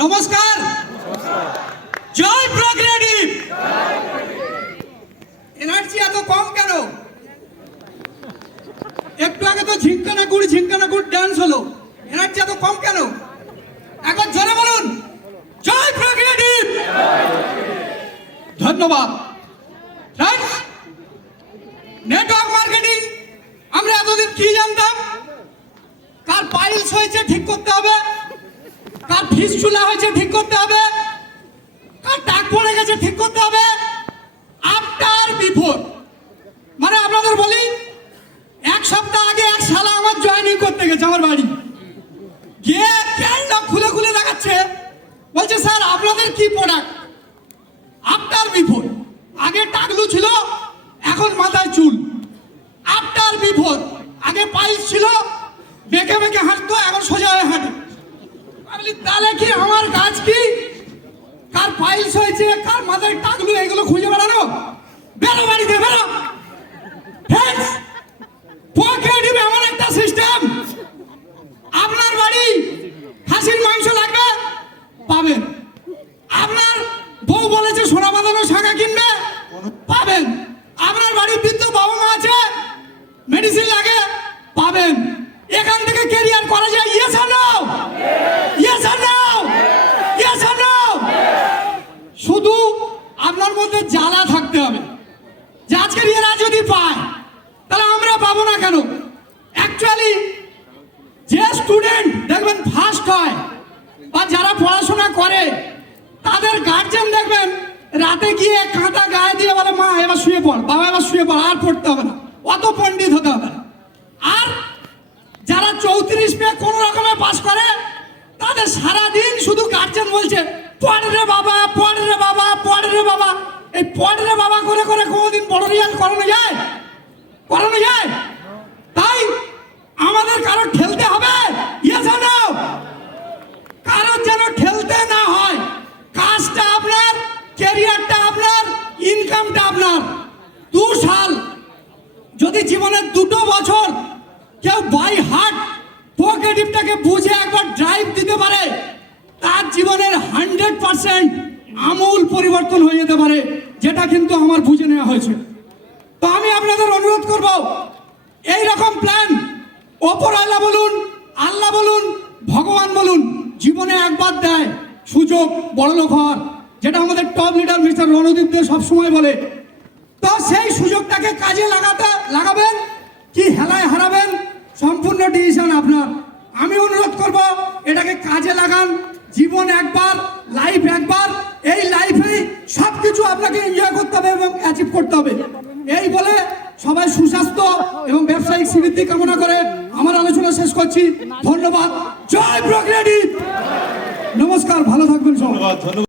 নমস্কার। জয় প্রগ্রেডিভ এনার্জি এত কম কেন? একটু আগে তো ঝিঙ্কানা গুড় ঝিঙ্কানা গুড় ডান্স হলো। এনার্জি এত কম কেন? এখন জোরে বলুন। জয় প্রগ্রেডিভ ধন্যবাদ। নেটওয়ার্ক মার্কেটিং আমরা এতদিন কি জানতাম? কার পাইলস হয়েছে ঠিক করতে হবে? ফিস চুলা হয়েছে, ঠিক করতে হবে। কার টাক পড়ে গেছে, ঠিক করতে হবে। আফটার বিফোর মানে আপনাদের বলি, এক সপ্তাহ আগে এক শালা আমার জয়েনিং করতে গেছে আমার বাড়ি। গিয়ে ক্যানটা খুলে খুলে দেখাচ্ছে, বলছে, স্যার, আপনাদের কি প্রোডাক্ট আফটার বিফোর আগে টাকলু ছিল, এখন মাথায় চুল। আফটার বিফোর আগে পাইস ছিল, বেঁকে বেঁকে হাঁটতো, এখন সোজা হয়ে হাঁটে। তাহলে কি আমার কাজ কি? কার পাইলস হয়েছে, কার মাথায় টাকলু, এগুলো খুঁজে বেড়ানো? বেরো বাড়িতে, বেরো। পকেটিভ এমন একটা সিস্টেম আপনার বাড়ি খাসির মাংস লাগবে? পাবেন। আপনার বউ বলেছে সোনা বাঁধানো শাখা কিনবে? পাবেন। আপনার বাড়ির বৃদ্ধ বাবা আছে? মেডিসিন লাগে? পাবেন। এখান থেকে ক্যারিয়ার করা যায় ইয়েস আর নো ইয়েস আর নো শুধু আপনার মধ্যে জ্বালা থাকতে হবে যে আজকের এরা যদি পায় তাহলে আমরা পাবো না কেন? অ্যাকচুয়ালি যে স্টুডেন্ট দেখবেন ফার্স্ট হয়, বা যারা পড়াশোনা করে, তাদের গার্জেন দেখবেন রাতে গিয়ে কাঁটা গায়ে দিয়ে বলে, মা, এবার শুয়ে পড়, বাবা এবার শুয়ে পড়, আর পড়তে হবে না। অত পণ্ডিত হতে হবে না। আর যারা চৌত্রিশ পেয়ে কোনো রকমে পাস করে, তাদের সারা দিন শুধু গার্জেন বলছে, পড় রে বাবা, পড় রে বাবা এই পড় রে বাবা করে করে কোনোদিন বড় রেজাল্ট করানো যায় করানো যায় তাই আমাদের কারও ঠেলতে হবে। ইয়েস আর কারোর যেন ঠেলতে না হয়। কাজটা আপনার ক্যারিয়ারটা আপনার ইনকামটা আপনার। দু সাল, যদি জীবনের দুটো বছর কেউ বাই হার্ট পকেটিভটাকে বুঝে একবার ড্রাইভ দিতে পারে, তার জীবনের হান্ড্রেড পার্সেন্ট আমূল পরিবর্তন হয়ে যেতে পারে, যেটা কিন্তু আমার বুঝে নেওয়া হয়েছে। তো আমি আপনাদের অনুরোধ করব এই রকম প্ল্যান ওপর আল্লাহ বলুন আল্লাহ বলুন, ভগবান বলুন, জীবনে একবার দেয় সুযোগ, বড়লোক হওয়ার। যেটা আমাদের top leader mister Randeep Dey সবসময় বলে। তো সেই সুযোগটাকে কাজে লাগাতে, লাগাবেন কি হেলায় হারাবেন? সম্পূর্ণ ডিসিশন আপনার। আমি অনুরোধ করব, এটাকে কাজে লাগান, জীবন একবার লাইফ একবার, এই লাইফে সব কিছু আপনাকে এনজয় করতে হবে এবং অ্যাচিভ করতে হবে। এই বলে সবাই সুস্বাস্থ্য এবং ব্যবসায়িক সমৃদ্ধি কামনা করে। শেষ করছি। ধন্যবাদ। জয় প্রকৃতি নমস্কার ভালো থাকবেন ধন্যবাদ।